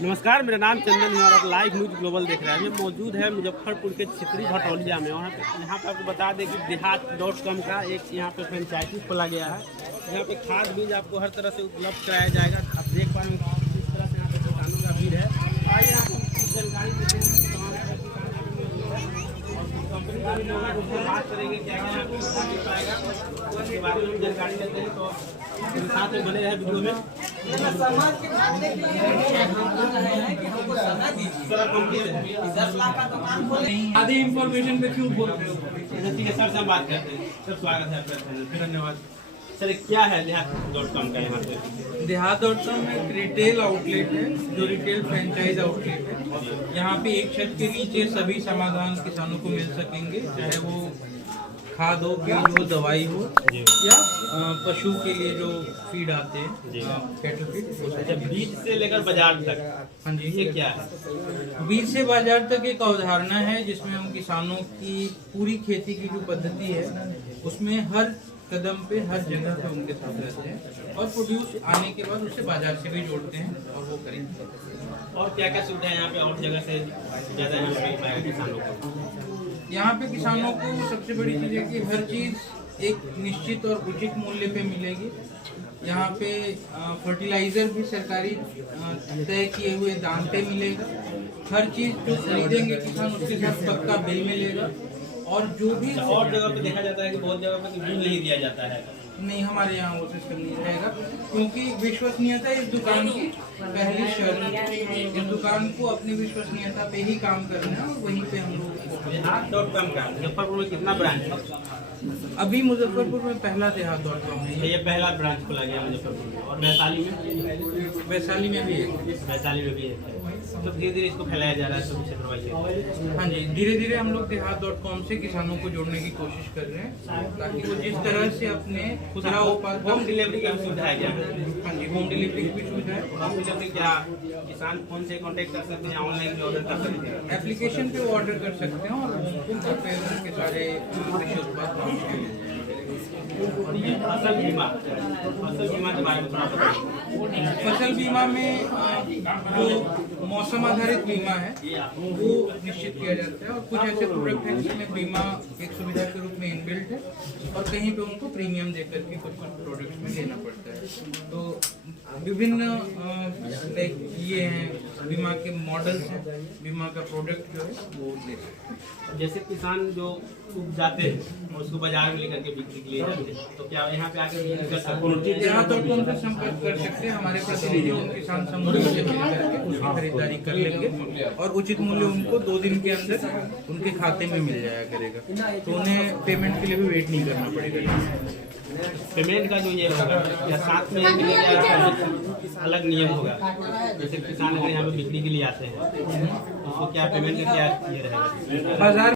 नमस्कार, मेरा नाम चंदन है और आप लाइव न्यूज ग्लोबल देख रहे हैं। हम मौजूद है मुजफ्फरपुर के चित्री भटौलिया में। यहाँ पे आपको बता दें कि देहात.com का एक यहाँ पे फ्रेंचाइजी खोला गया है। यहाँ पे खाद बीज आपको हर तरह से उपलब्ध कराया जाएगा। आप देख पा रहे हैं किस तरह से यहाँ पे किसानों का भीड़ है। आइए आपको जानकारी देते हैं कंपनी का भी लोग हैं, उनसे बात करेंगे क्या क्या मिल पाएगा उसके बारे में जानकारी लेते हैं। तो साथ में बने रहे वीडियो में। आधी इंफॉर्मेशन पे क्यों बोल रहे हो? ठीक है सर, से हम बात करते हैं। सर स्वागत है आपका, धन्यवाद। सर क्या है देहात.com का यहाँ पे? देहात.com एक रिटेल आउटलेट है जो रिटेल फ्रेंचाइज आउटलेट है। यहाँ पे एक छत के नीचे सभी समाधान किसानों को मिल सकेंगे, चाहे वो खाद हो, बीज हो, दवाई हो या पशु के लिए जो फीड आते हैं कैटल फीड। अच्छा, बीज से लेकर बाजार तक। हाँ जी, ये क्या है? बीज से बाजार तक एक अवधारणा है जिसमें हम किसानों की पूरी खेती की जो पद्धति है उसमें हर कदम पे हर जगह पे उनके साथ रहते हैं और प्रोड्यूस आने के बाद उसे बाजार से भी जोड़ते हैं और वो खरीदते। और क्या क्या सुविधा है यहाँ पे और जगह से ज़्यादा यहाँ पे मिल पाएगा किसानों को? यहाँ पे किसानों को सबसे बड़ी चीज़ है कि हर चीज़ एक निश्चित और उचित मूल्य पे मिलेगी। यहाँ पे फर्टिलाइजर भी सरकारी तय किए हुए दाम पे मिलेगा। हर चीज़ जो खरीदेंगे किसान उसके साथ पक्का बिल मिलेगा। और जो भी और जगह पे देखा जाता है कि बहुत जगह पे बिल नहीं दिया जाता है। नहीं, हमारे यहाँ वो सिस्टम नहीं रहेगा क्योंकि विश्वसनीयता इस दुकान की पहली शर्त है। इस दुकान को अपनी विश्वसनीयता पे ही काम करना है और वहीं पे हम लोग। देहात.com का मुजफ्फरपुर में कितना ब्रांच है? अभी मुजफ्फरपुर में पहला देहात.com है। ये पहला ब्रांच खोला गया मुजफ्फरपुर में। और वैशाली में? वैशाली में भी है। वैशाली में भी है। तो धीरे धीरे इसको फैलाया जा रहा है सभी क्षेत्रों में। हाँ जी, धीरे धीरे हम लोग देहात.com से किसानों को जोड़ने की कोशिश कर रहे हैं ताकि वो जिस तरह से अपने खुदरा उत्पाद। होम डिलीवरी की सुविधा है क्या? हाँ जी, होम डिलीवरी की भी सुविधा है। होम डिलीवरी क्या किसान फोन से कांटेक्ट कर सकते हैं, ऑनलाइन भी ऑर्डर कर सकते हैं? एप्लीकेशन पे ऑर्डर कर सकते हैं और उनको घर पे उनके सारे कृषि उत्पाद पहुँच के मिल जाएंगे। और ये फसल बीमा के बारे में थोड़ा बताइए। फसल बीमा में जो मौसम आधारित बीमा है वो निश्चित किया जाता है और कुछ ऐसे प्रोडक्ट हैं जिसमें बीमा एक सुविधा के रूप में इनबिल्ट है और कहीं पे उनको प्रीमियम देकर के कुछ प्रोडक्ट्स में लेना पड़ता है। तो विभिन्न ये हैं बीमा के मॉडल्स हैं, बीमा का प्रोडक्ट जो है वो ले सकते हैं। जैसे किसान जो जाते हैं और उसको बाजार में लेकर के बिक्री के लिए जाते हैं, तो क्या यहाँ पे आके बिक्री कर सकते हैं? देहात.com से संपर्क कर सकते हैं। हमारे प्रतिनिधि उन किसान समूह से मिलकर के उसकी खरीदारी कर लेंगे और उचित मूल्य उनको 2 दिन के अंदर उनके खाते में मिल जाया करेगा। तो उन्हें पेमेंट के लिए भी वेट नहीं करना पड़ेगा। पेमेंट का जो ये होगा या साथ में मिलेगा या अलग नियम होगा? जैसे किसान अगर यहाँ पे बिक्री के लिए आते हैं तो क्या पेमेंट का क्या ये रहेगा? बाजार